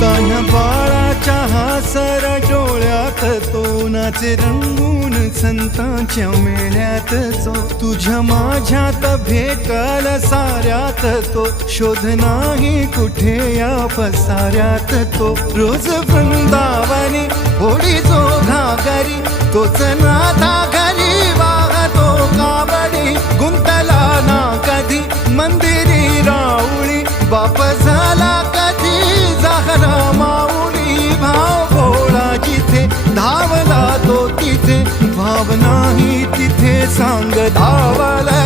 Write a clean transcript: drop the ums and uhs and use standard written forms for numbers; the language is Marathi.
तान्ह्या बाळाच्या हासर डोळ्यात तो नाचे रंगून संतांच्या मेळ्यात जो तुझ्या माझ्यात भेटल साऱ्यात तो शोध नाही कुठे या पसाऱ्यात तो रोज वृंदावनी होडी जो घागरी तोच नाथा घरी वाहतो कावडी गुंतला ना कधी मंदिरी राऊळी बाप झाला कधी जाहरा माऊली भाव भोळा जिथे धावला तो तिथे भाव नाही तिथे सांग धावला